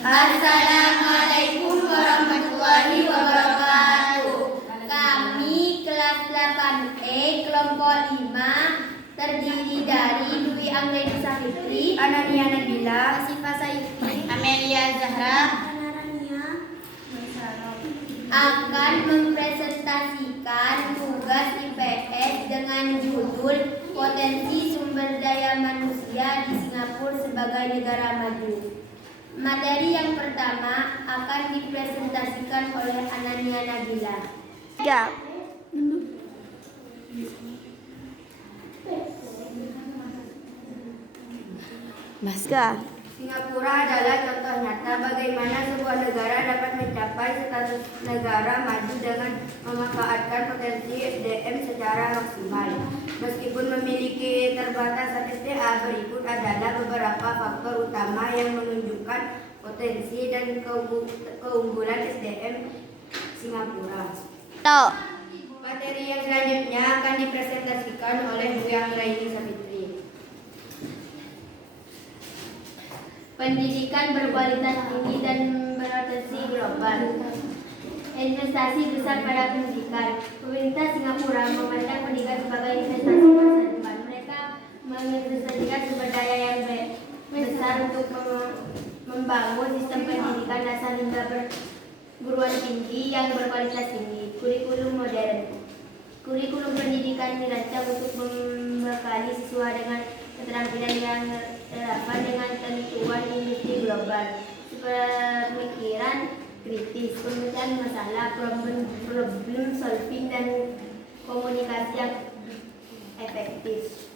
Assalamualaikum warahmatullahi wabarakatuh. Kami kelas 8E kelompok 5 terdiri dari Dwi Anggreni Safitri, Anania Nabila, Asifah Sayuti, Amelia Zahra akan mempresentasikan tugas IPS dengan judul Potensi Sumber Daya Manusia di Singapura sebagai Negara Maju. Materi yang pertama akan dipresentasikan oleh Anania Nabila. Ya. Singapura adalah contoh nyata bagaimana sebuah negara dapat mencapai status negara maju dengan memanfaatkan potensi SDM secara maksimal. Meskipun memiliki keterbatasan SDA, berikut adalah beberapa faktor utama yang menunjukkan potensi dan keunggulan SDM Singapura. Materi yang selanjutnya akan dipresentasikan oleh Dwi Anggreni Safitri. Pendidikan berkualitas tinggi dan berorientasi global. Investasi besar pada pendidikan. Pemerintah Singapura memandang pendidikan sebagai investasi masa depan. Mereka menginvestasikan sumber daya yang besar untuk membangun sistem pendidikan dasar hingga perguruan tinggi yang berkualitas tinggi. Kurikulum modern. Kurikulum pendidikan dirancang untuk membekali siswa dengan keterampilan yang relevan dengan kebutuhan industri global, pemikiran kritis, pemecahan masalah, problem solving, dan komunikasi yang efektif.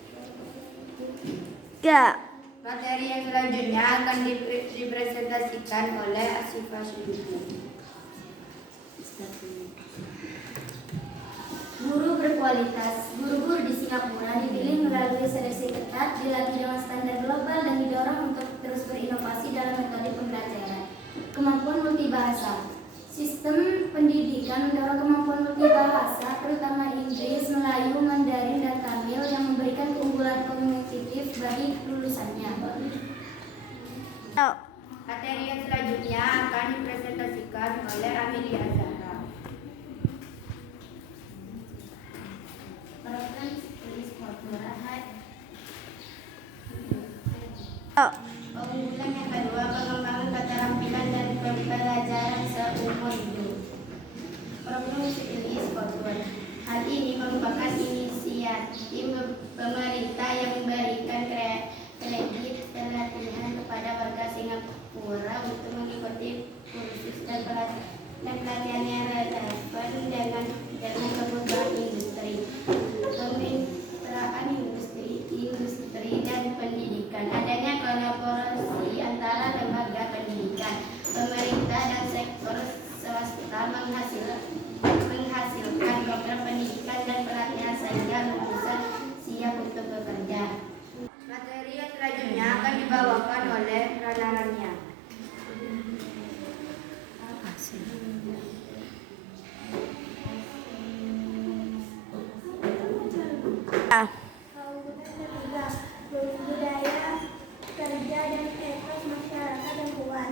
Materi yang selanjutnya akan dipresentasikan oleh Asifah Sayuti. Guru berkualitas. Guru-guru di Singapura dipilih melalui seleksi ketat, dilatih dengan standar global, dan didorong untuk terus berinovasi dalam metode pembelajaran. Kemampuan multibahasa. Sistem pendidikan mendorong kemampuan multibahasa, terutama Inggris, Melayu, Mandarin, dan Tamil, yang memberikan keunggulan kognitif bagi lulusannya. Materi yang selanjutnya akan dipresentasikan oleh Amelia Zahra. Keunggulan yang kedua, pengembangan keterampilan dan pembelajaran seumur hidup. Program Studi Scotland. Hal ini merupakan inisiatif pemerintah yang memberikan kredit pelatihan kepada warga Singapura untuk mengikuti kursus dan pelatihan yang relevan dengan kebutuhan industri. Kemitraan industri dan pendidikan. Adanya kolaborasi antara lembaga pendidikan, pemerintah, dan sektor swasta menghasilkan program pendidikan dan pelatihan sehingga lulusan siap untuk bekerja. Materi yang selanjutnya akan dibawakan oleh Rana Rania. Budaya kerja dan etos masyarakat yang kuat.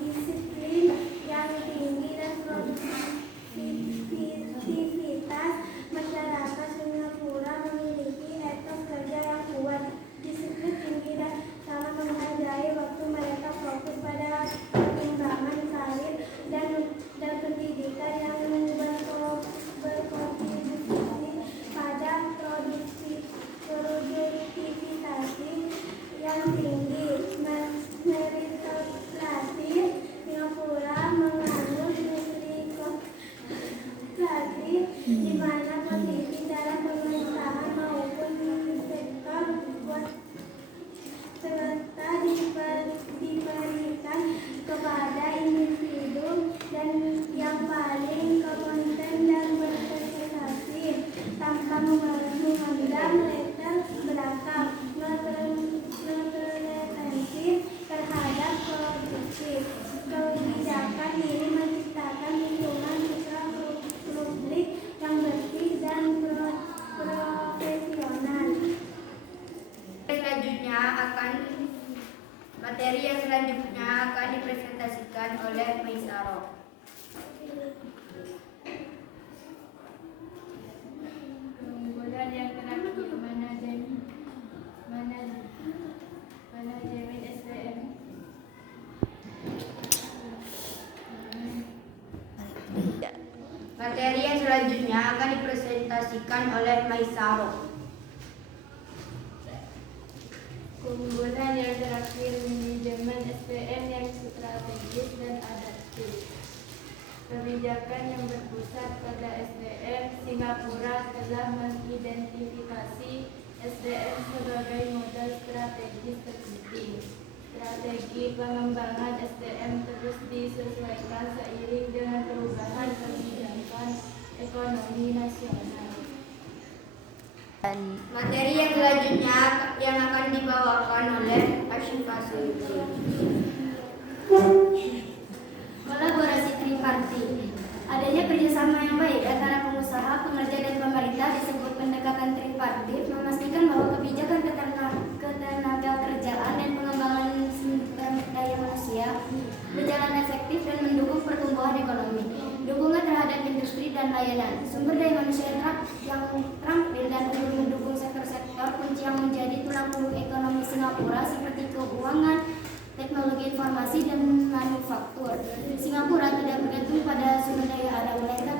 Disiplin yang tinggi dan produktivitas. Masyarakat Singapura memiliki etos kerja yang kuat, disiplin tinggi, dan sangat menghargai waktu. Mereka fokus pada perkembangan karir dan pendidikan yang berkompetisi. Materi yang selanjutnya akan dipresentasikan oleh Maisaro. Keunggulan yang terakhir, manajemen SDM. Materi yang selanjutnya akan dipresentasikan oleh Maisaro. Keunggulan yang terakhir, manajemen SDM yang strategis dan adaptif. Kebijakan yang berpusat pada SDM, Singapura telah mengidentifikasi SDM sebagai modal strategis terpenting. Strategi pengembangan SDM terus disesuaikan seiring dengan perubahan kebijakan ekonomi nasional. Materi yang selanjutnya yang akan dibawakan oleh Ashifa Suyuti. Kolaborasi tripartit. Adanya kerjasama yang baik antara pengusaha, pekerja, dan pemerintah disebut pendekatan tripartit, memastikan bahwa kebijakan ketenagakerjaan dan pengembangan sumber daya manusia berjalan efektif dan mendukung pertumbuhan ekonomi. Dukungan terhadap industri dan layanan, sumber daya manusia yang terampil dan unggul mendukung sektor-sektor kunci yang menjadi tulang punggung ekonomi Singapura seperti keuangan, teknologi informasi, dan manufaktur. Singapura tidak bergantung pada sumber daya alam, melainkan